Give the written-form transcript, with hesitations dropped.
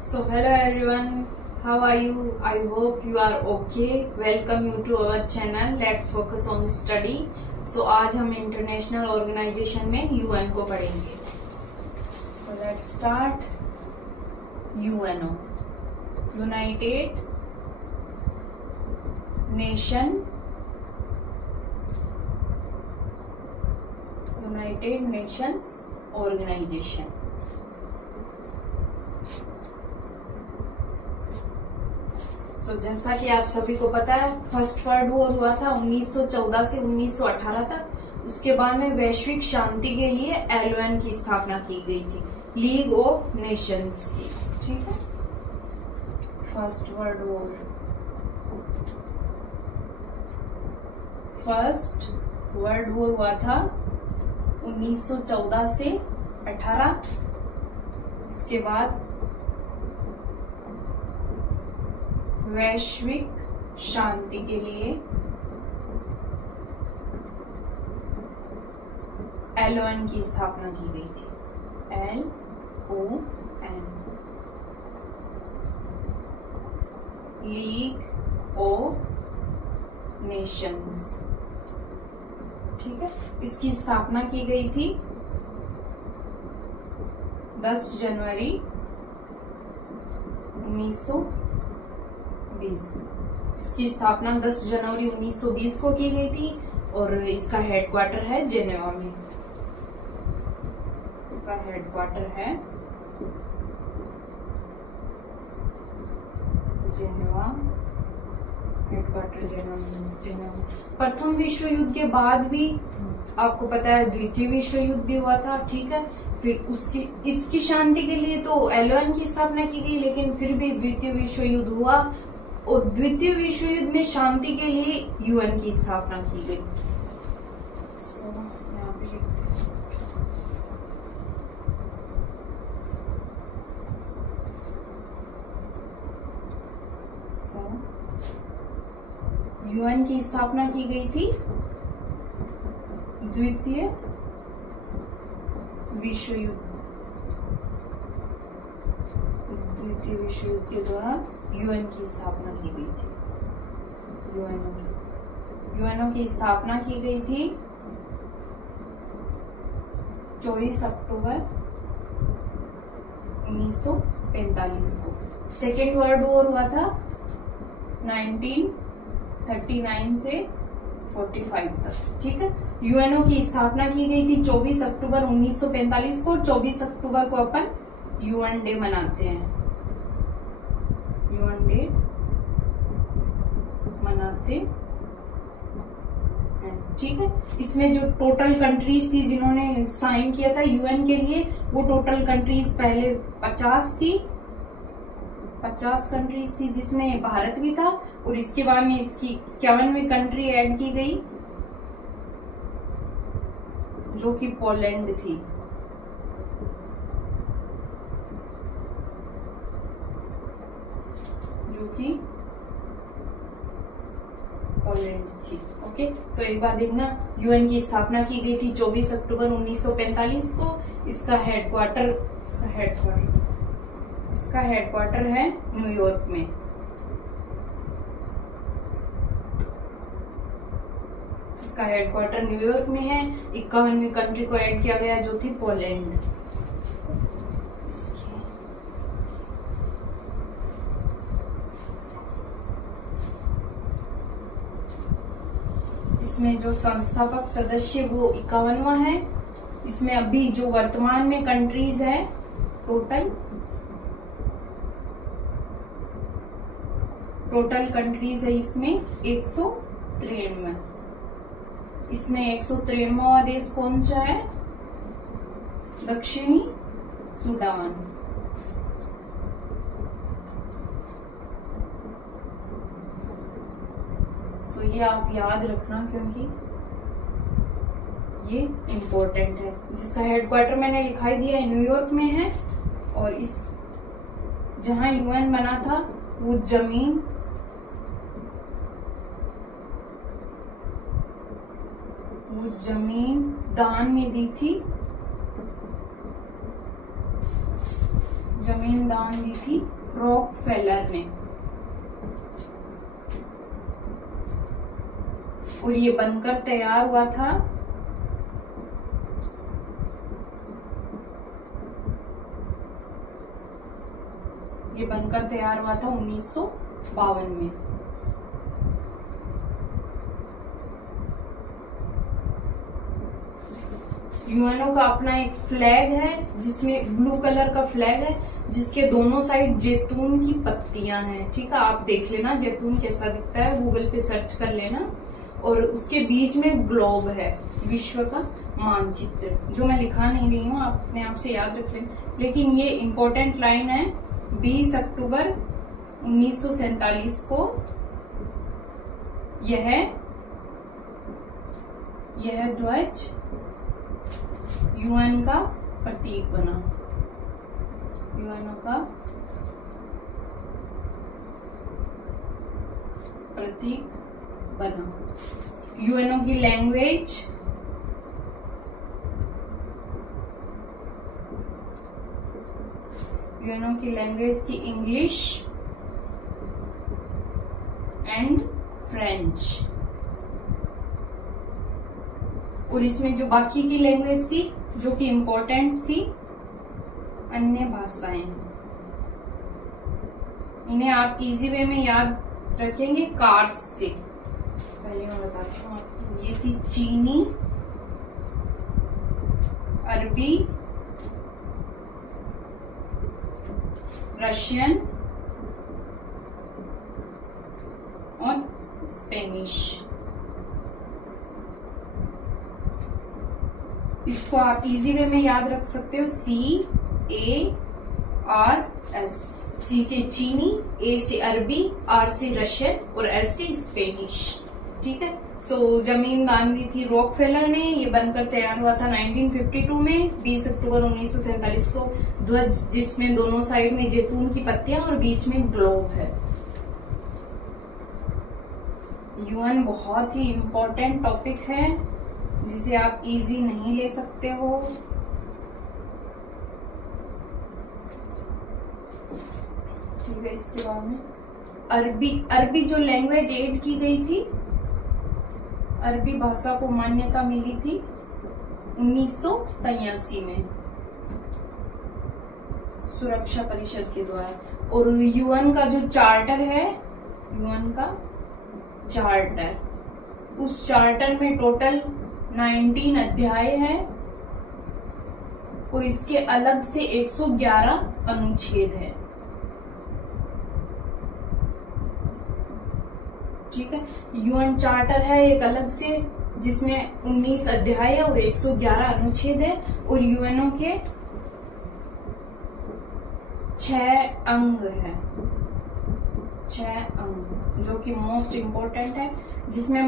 So hello everyone, how are you? I hope you are okay. Welcome you to our channel. Let's focus on study. So आज हम international organisation में UN को पढ़ेंगे. So let's start. UNO, United Nations Organization. तो जैसा कि आप सभी को पता है, फर्स्ट वर्ल्ड वॉर हुआ था 1914 से 1918 तक. उसके बाद में वैश्विक शांति के लिए एलओएन की स्थापना की गई थी, लीग ऑफ नेशंस की. ठीक है. फर्स्ट वर्ल्ड वॉर हुआ था 1914 से 18. इसके बाद वैश्विक शांति के लिए एलओएन की स्थापना की गई थी. LON, league of Nations. ठीक है. इसकी स्थापना की गई थी 10 जनवरी 1920. इसकी स्थापना 10 जनवरी 1920 को की गई थी और इसका हेडक्वार्टर है जेनेवा में. इसका हेडक्वार्टर है जेनेवा. प्रथम विश्व युद्ध के बाद भी आपको पता है द्वितीय विश्व युद्ध भी हुआ था. ठीक है. फिर इसकी शांति के लिए तो एलओएन की स्थापना की गई, लेकिन फिर भी द्वितीय विश्व युद्ध हुआ और द्वितीय विश्व युद्ध में शांति के लिए यूएन की स्थापना की गई. यहाँ पे यूएन की स्थापना की गई थी द्वितीय विश्व युद्ध के दौरान यूएन की स्थापना की गई थी. यूएनओ की स्थापना की गई थी 24 अक्टूबर 1945 को. सेकेंड वर्ल्ड वॉर हुआ था 1939 से 45 तक. ठीक है. यूएनओ की स्थापना की गई थी 24 अक्टूबर 1945 को. 24 अक्टूबर को अपन यूएन डे मनाते हैं. यूएन डे मनाते हैं. ठीक है. इसमें जो टोटल कंट्रीज थी जिन्होंने साइन किया था यूएन के लिए, वो टोटल कंट्रीज पहले 50 थी. 50 कंट्रीज थी जिसमें भारत भी था और इसके बाद में इसकी 51वीं कंट्री ऐड की गई जो कि पोलैंड थी. ओके. सो एक बार देखना, यूएन की स्थापना की गई थी 24 अक्टूबर 1945 को. इसका हेडक्वार्टर है न्यूयॉर्क में. इसका हेडक्वार्टर न्यूयॉर्क में है. 51वीं कंट्री को ऐड किया गया जो थी पोलैंड. इसमें जो संस्थापक सदस्य वो 51वां है. इसमें अभी जो वर्तमान में कंट्रीज है टोटल कंट्रीज है इसमें 193. इसमें 193वां देश कौन सा है? दक्षिणी सूडान. तो ये आप याद रखना क्योंकि ये इम्पोर्टेंट है. जिसका हेडक्वार्टर मैंने लिखाई दिया है न्यूयॉर्क में है. और इस जहां यूएन बना था वो जमीन दान में दी थी जमीन दान दी थी रॉकफेलर ने, और ये बनकर तैयार हुआ था ये बनकर तैयार हुआ था 1952 में। यूएनओ का अपना एक फ्लैग है, जिसमें ब्लू कलर का फ्लैग है, जिसके दोनों साइड जैतून की पत्तियां हैं। ठीक है, आप देख लेना जैतून कैसा दिखता है, गूगल पे सर्च कर लेना। और उसके बीच में ग्लोब है, विश्व का मानचित्र, जो मैं लिखा नहीं रही हूँ, आप अपने आप से याद रख लें। लेकिन ये इम्पोर्टेंट लाइन है, 20 अक्टूबर 1947 को यह ध्वज यूएन का प्रतीक बना, यूएनओ का प्रतीक बना। यूएनओ की लैंग्वेज यूएनओ की लैंग्वेज थी इंग्लिश एंड फ्रेंच, और इसमें जो बाकी की लैंग्वेज थी जो कि इम्पोर्टेंट थी, अन्य भाषाएं। इन्हें आप इजी वे में याद रखेंगे कार्स से। पहले मैं बताती हूँ आपको, ये थी चीनी, अरबी, रशियन और स्पेनिश। इसको आप इजी वे में याद रख सकते हो, CARS। C से चीनी, A से अरबी, R से रशियन और S से स्पेनिश। ठीक है, सो जमीन दान दी थी रॉकफेलर ने। ये बनकर तैयार हुआ था 1952 में, 20 अक्टूबर 1947 को। ध्वज जिसमें दोनों साइड में जैतून की पत्तियां और बीच में ग्लोब है। यूएन बहुत ही इम्पोर्टेंट टॉपिक है, जिसे आप इजी नहीं ले सकते हो। ठीक है, इसके बाद में अरबी जो लैंग्वेज ऐड की गई थी, अरबी भाषा को मान्यता मिली थी 1983 में सुरक्षा परिषद के द्वारा। और यूएन का जो चार्टर है, यूएन का चार्टर, उस चार्टर में टोटल 19 अध्याय है और इसके अलग से 111 अनुच्छेद है। ठीक है, यूएन चार्टर है एक अलग से, जिसमें 19 अध्याय है और 111 अनुच्छेद है। और यूएनओ के 6 अंग है, 6 अंग, जो कि मोस्ट इम्पोर्टेंट है, जिसमें